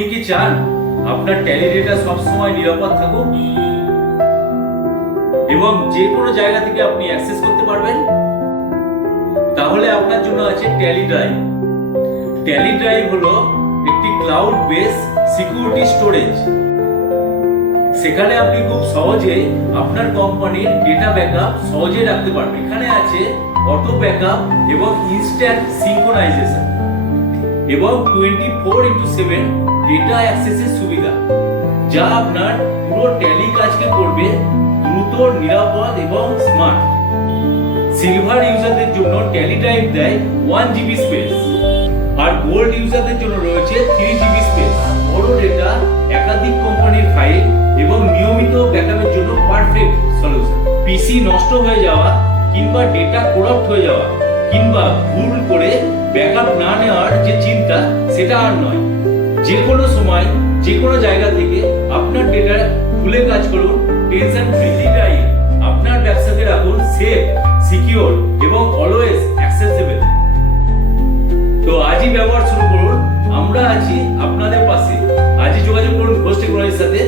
আপনি কি চান আপনার ট্যালি ডেটা সবসময় নিরাপদ থাকুক এবং যে কোনো জায়গা থেকে আপনি অ্যাক্সেস করতে পারবেন? তাহলে আপনার জন্য আছে ট্যালি ড্রাইভ। ট্যালি ড্রাইভ হলো একটি ক্লাউড বেস সিকিউরিটি স্টোরেজ। সেখানে আপনি খুব সহজে আপনার কোম্পানির ডেটা ব্যাকআপ সহজে রাখতে পারবেন। এখানে আছে অটো ব্যাকআপ এবং ইনস্ট্যান্ট সিনক্রোনাইজেশন এবং 24/7 ডেটা অ্যাক্সেসের সুবিধা, যা আপনার পুরো ট্যালি কাজকে করবে দ্রুত, নিরাপদ এবং স্মার্ট। সিলভার ইউজারদের জন্য ট্যালি ড্রাইভ দেয় 1 GB স্পেস, আর গোল্ড ইউজারদের জন্য রয়েছে 3 GB স্পেস। বড় ডেটা, একাধিক কোম্পানির ফাইল এবং নিয়মিত ব্যাকআপের জন্য পারফেক্ট সলিউশন। পিসি নষ্ট হয়ে যাওয়া কিংবা ডেটা করাপ্ট হয়ে যাওয়া কিংবা ভুল করে ব্যাকআপ না নেওয়ার যে চিন্তা, সেটা আর নয়। যে কোনো সময় যে কোনো জায়গা থেকে আপনার ডেটা খুলে কাজ করুন টেনশন ফ্রি। ড্রাইভ আপনার ব্যবসাকে রাখুন সেফ, সিকিউর এবং অলওয়েজ অ্যাক্সেসিবল। তো আজই ব্যবহার শুরু করুন, আমরা আছি আপনাদের পাশে। আজই যোগাযোগ করুন ঘোষ টেকনোলজির সাথে।